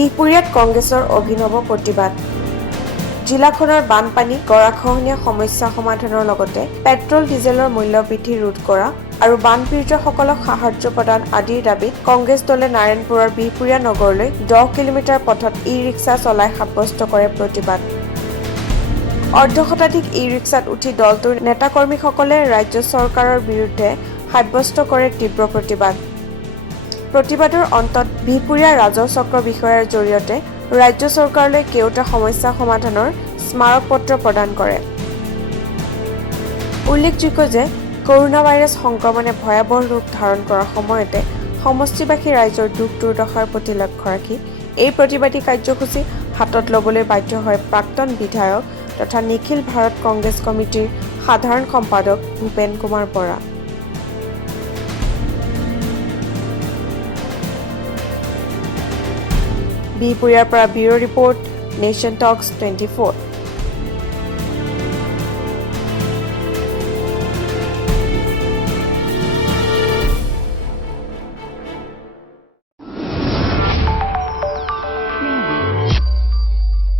বিহপুৰীয়াত কংগ্ৰেছৰ অভিনৱ প্ৰতিবাদ। জিলাখনৰ বানপানী, গৰাখহনীয়া সমস্যা সমাধানৰ লগতে পেট্ৰল ডিজেলৰ মূল্য বৃদ্ধি ৰোধ কৰা আৰু বানপীড়িতসকলক সাহায্য প্ৰদান আদিৰ দাবীত কংগ্ৰেছ দলে নাৰায়ণপুৰৰ বিহপুৰীয়া নগৰলৈ 10 কিলোমিটাৰ পথত ই-ৰিক্সা চলাই সাব্যস্ত কৰে প্ৰতিবাদ। অৰ্ধশতাধিক ই-ৰিক্সাত উঠি দলটোৰ নেতাকৰ্মীসকলে ৰাজ্য চৰকাৰৰ বিৰুদ্ধে সাব্যস্ত কৰে তীব্ৰ প্ৰতিবাদ। প্ৰতিবাদৰ অন্তত বিহপুৰীয়া ৰাজহ চক্ৰ বিষয়াৰ জৰিয়তে ৰাজ্য চৰকাৰলৈ কেওটা সমস্যা সমাধানৰ স্মাৰকপত্ৰ প্ৰদান কৰে। উল্লেখযোগ্য যে কৰোনা ভাইৰাছ সংক্ৰমণে ভয়াৱহ ৰূপ ধাৰণ কৰাৰ সময়তে সমষ্টিবাসী ৰাইজৰ দুখ দুৰ্দশাৰ প্ৰতি লক্ষ্য ৰাখি এই প্ৰতিবাদী কাৰ্যসূচী হাতত ল'বলৈ বাধ্য হয় প্ৰাক্তন বিধায়ক তথা নিখিল ভাৰত কংগ্ৰেছ কমিটিৰ সাধাৰণ সম্পাদক ভূপেন কুমাৰ বৰা। বিহপুৰীয়াৰ পৰা ব্যুৰো ৰিপৰ্ট, নেশ্যন টক্স 24।